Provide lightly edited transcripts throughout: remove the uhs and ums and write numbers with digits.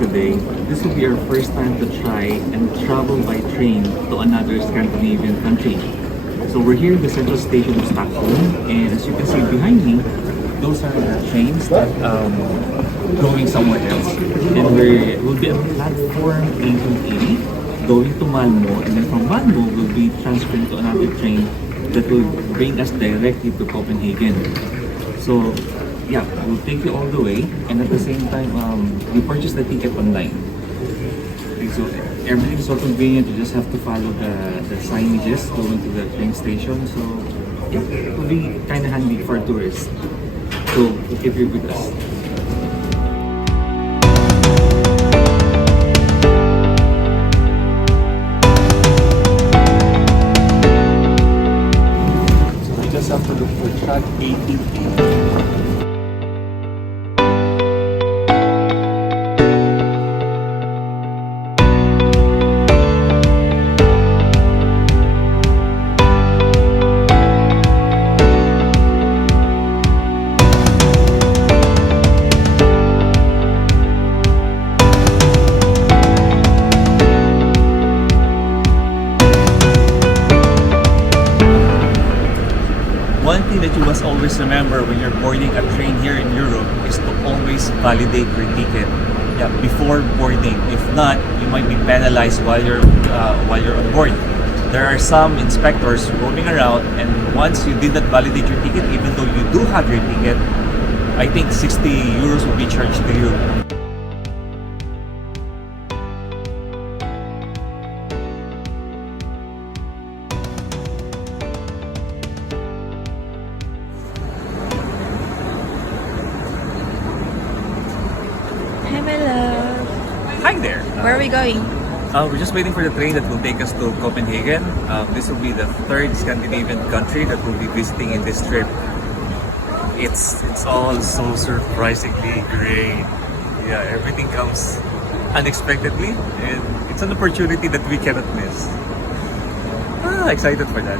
today. This will be our first time to try and travel by train to another Scandinavian country. So we're here in the central station of Stockholm, and as you can see behind me, those are the trains that going somewhere else. And we'll be at platform 1880 going to Malmo, and then from Malmo we'll be transferring to another train that will bring us directly to Copenhagen. So yeah, we'll take you all the way, and at the same time we purchased the ticket online. Okay, so everything's so convenient. You just have to follow the signages going to the train station. So yeah, it will be kind of handy for tourists. So if you're with us. So we just have to look for track 18A. One thing that you must always remember when you're boarding a train here in Europe is to always validate your ticket before boarding. If not, you might be penalized while you're on board. There are some inspectors roaming around, and once you did not validate your ticket, even though you do have your ticket, I think 60 euros will be charged to you. Hi there! Where are we going? We're just waiting for the train that will take us to Copenhagen. This will be the third Scandinavian country that we'll be visiting in this trip. It's all so surprisingly great. Yeah, everything comes unexpectedly, and it's an opportunity that we cannot miss. Excited for that.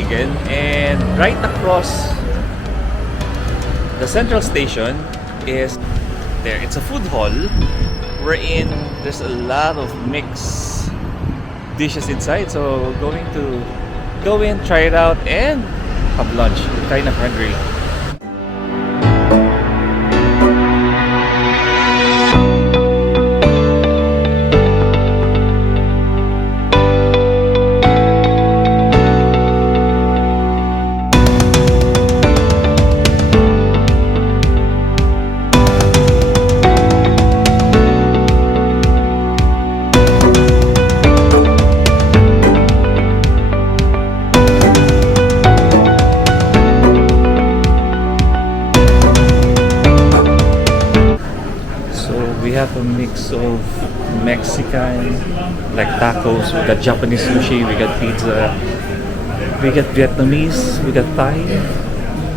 Copenhagen, and right across the central station is there. It's a food hall wherein there's a lot of mixed dishes inside. So going to go in, try it out, and have lunch. I'm kind of hungry. We have a mix of Mexican, like tacos, we got Japanese sushi, we got pizza, we got Vietnamese, we got Thai,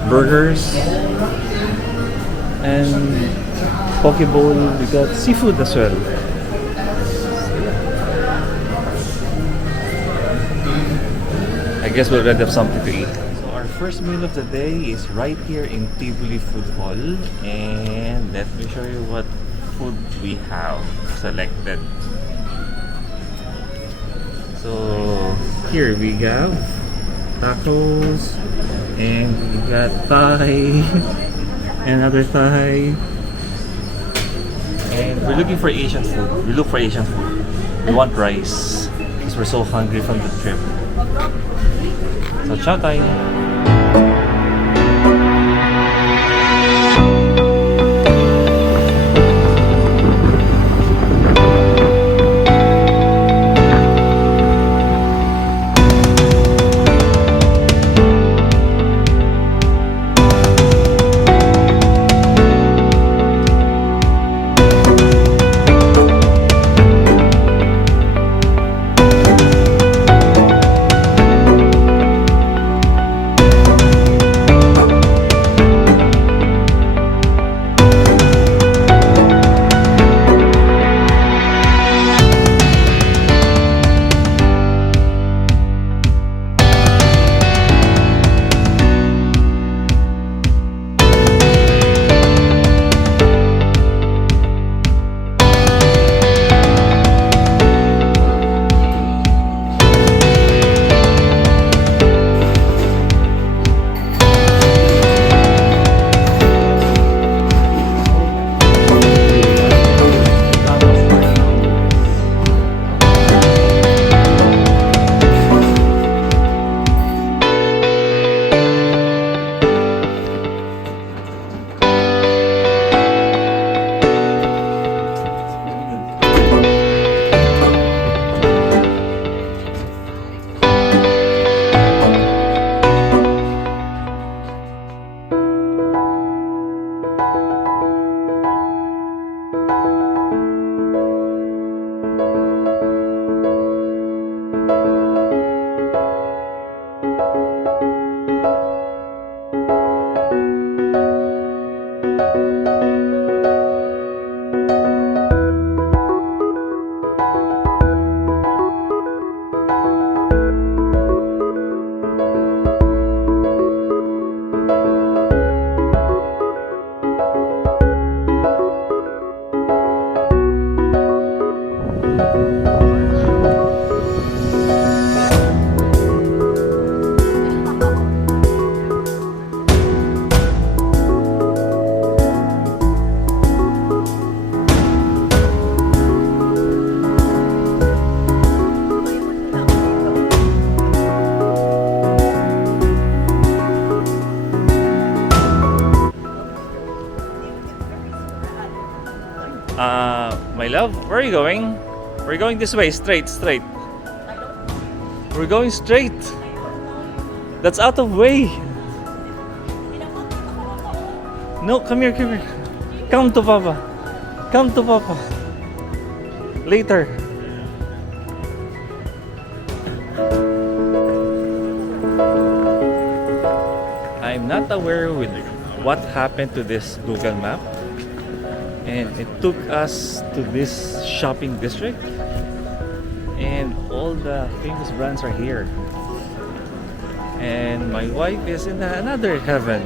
burgers, and poke bowl, we got seafood as well. I guess we'll have something to eat. So our first meal of the day is right here in Tivoli Food Hall, and let me show you what food we have selected. So here we have tacos, and we got Thai, another Thai, and we're looking for Asian food. We look for Asian food. We want rice because we're so hungry from the trip. So chow time. My love, where are you going? We're going this way, straight. We're going straight. That's out of way. No, come here. Come to Papa. Later. I'm not aware with what happened to this Google map, and it took us to this shopping district, and all the famous brands are here. and my wife is in another heaven.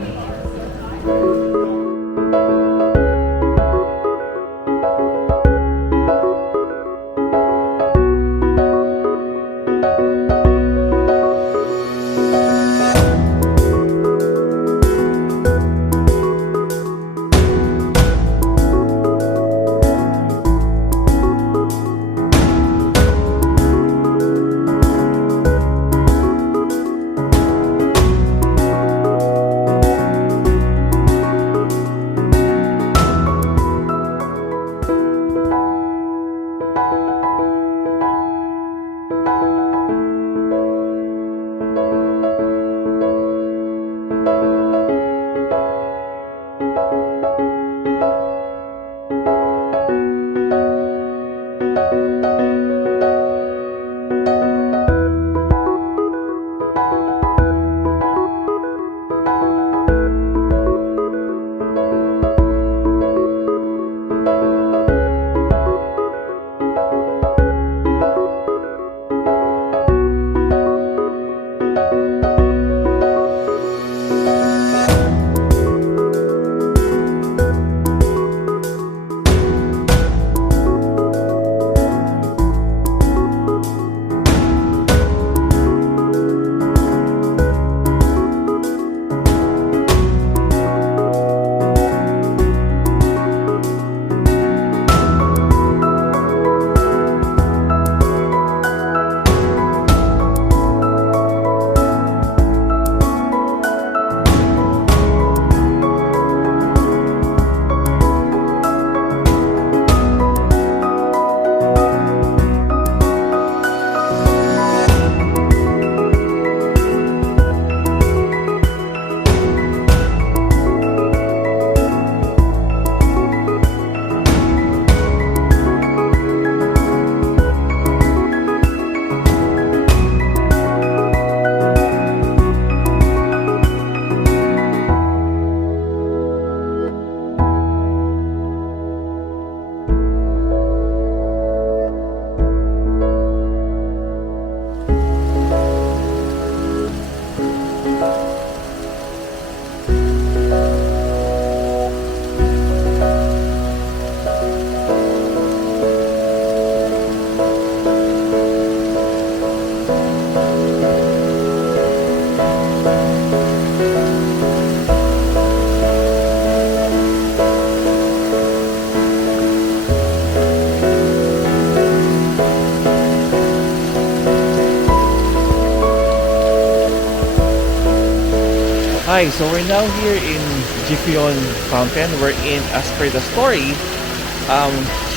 Hi, so we're now here in Jifion Fountain, wherein, as per the story,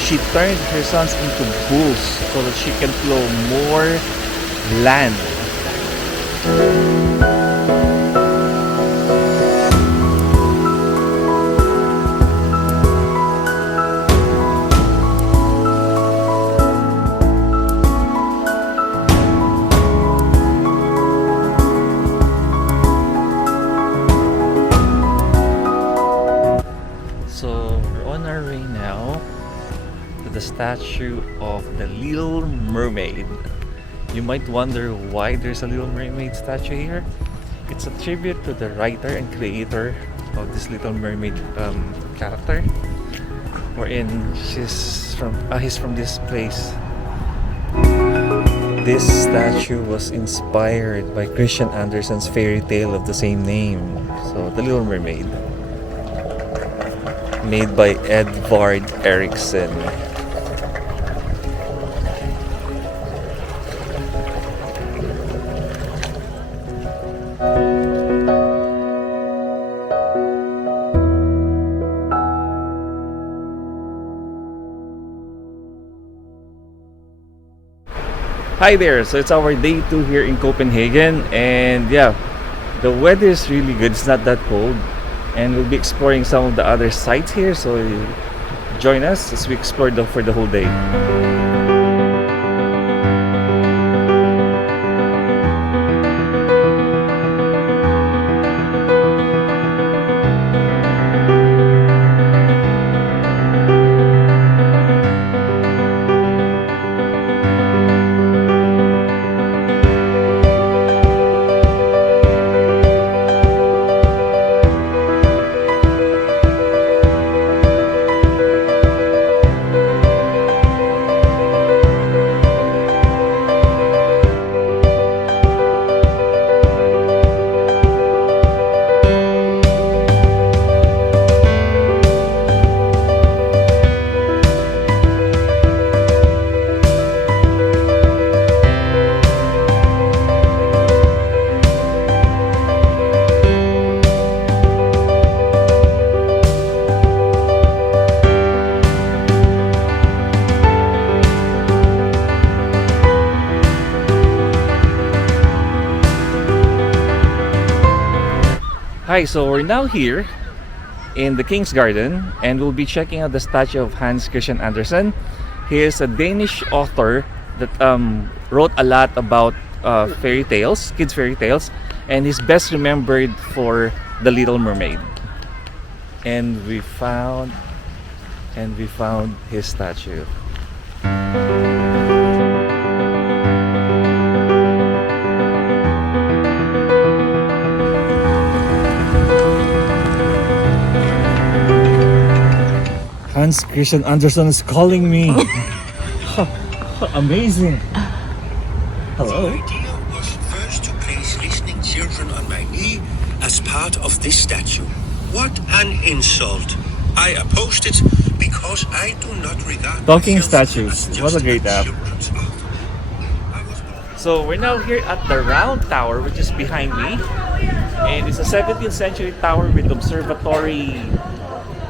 she turned her sons into bulls so that she can flow more land. Statue of the Little Mermaid. You might wonder why there's a Little Mermaid statue here. It's a tribute to the writer and creator of this Little Mermaid character, wherein he's from this place. This statue was inspired by Christian Andersen's fairy tale of the same name, so the Little Mermaid, made by Edvard Eriksson. Hi there, so it's our day 2 here in Copenhagen, and yeah, the weather is really good. It's not that cold, and we'll be exploring some of the other sites here, so join us as we explore for the whole day. Hi, so we're now here in the King's Garden and we'll be checking out the statue of Hans Christian Andersen. He is a Danish author that wrote a lot about fairy tales, kids' fairy tales, and he's best remembered for The Little Mermaid. And we found his statue. Hans Christian Andersen is calling me. Amazing. Hello. The idea was first to place listening children on my knee as part of this statue. What an insult. I opposed it because I do not regard Talking myself statues. as What a just great app. children's art. I was So we're now here at the Round Tower, which is behind me, and it's a 17th century tower with observatory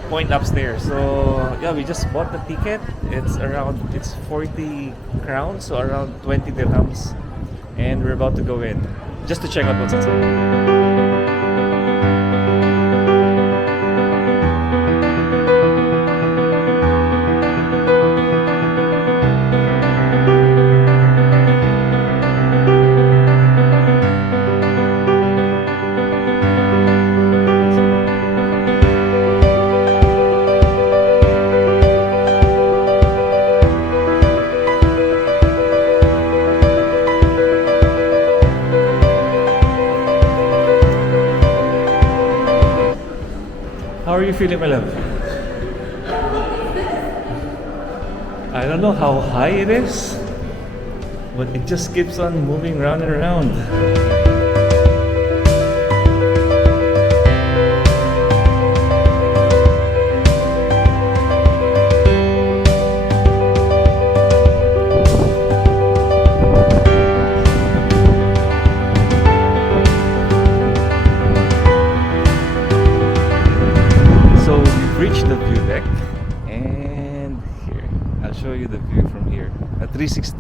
point upstairs. So yeah, we just bought the ticket. It's 40 crowns, so around 20 dirhams, and we're about to go in just to check out what's inside. How are you feeling, my love? I don't know how high it is, but it just keeps on moving round and around. Reached the view deck, and here I'll show you the view from here at 360.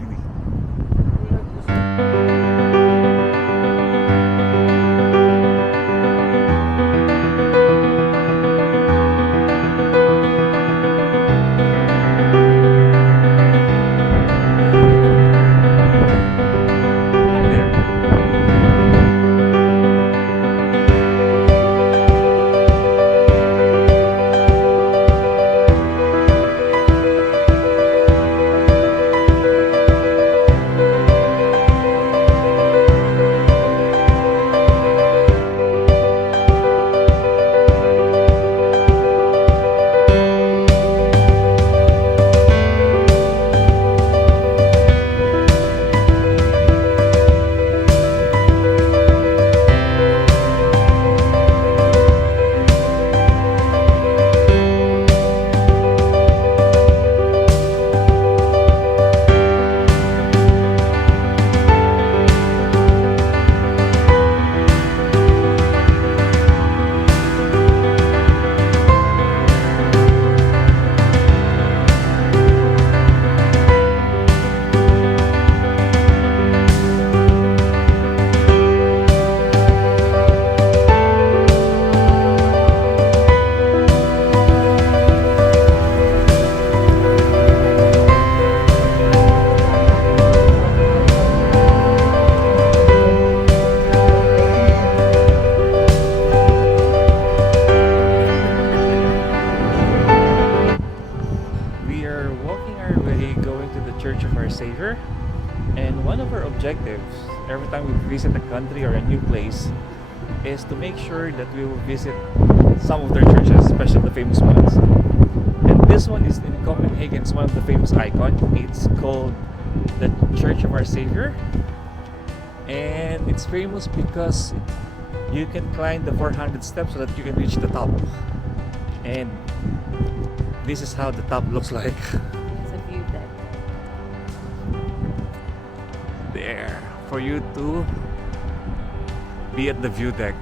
Church of Our Savior, and one of our objectives every time we visit a country or a new place is to make sure that we will visit some of their churches, especially the famous ones. And this one is in Copenhagen. It's one of the famous icons. It's called the Church of Our Savior, and it's famous because you can climb the 400 steps so that you can reach the top. And this is how the top looks like. It's a view deck. There, for you to be at the view deck.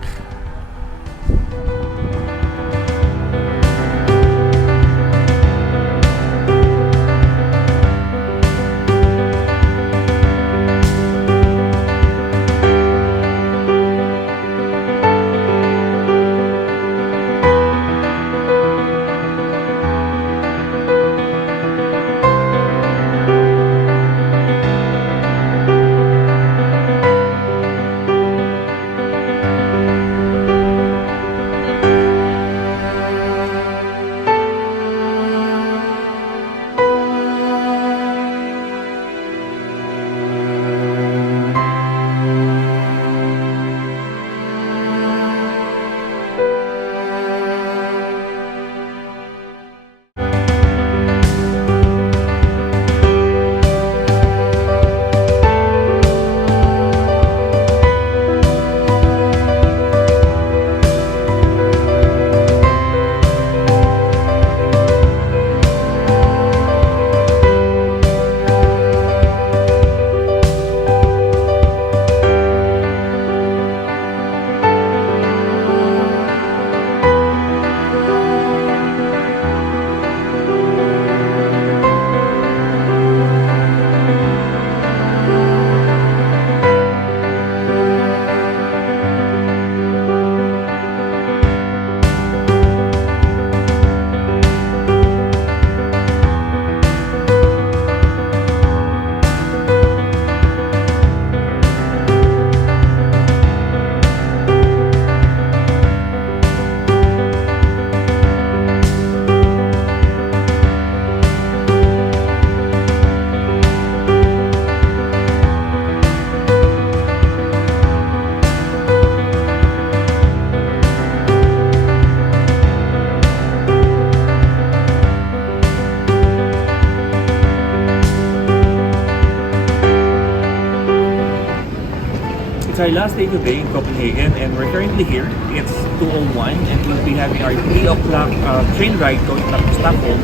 It's our last day today in Copenhagen, and we're currently here. It's 2:01, and we'll be having our 3 o'clock train ride going back to Stockholm.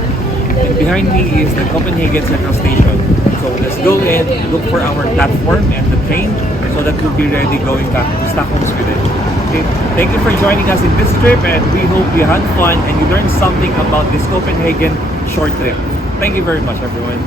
And behind me is the Copenhagen Central Station. So let's go and look for our platform and the train so that we'll be ready going back to Stockholm, Sweden. Okay. Thank you for joining us in this trip, and we hope you had fun and you learned something about this Copenhagen short trip. Thank you very much, everyone.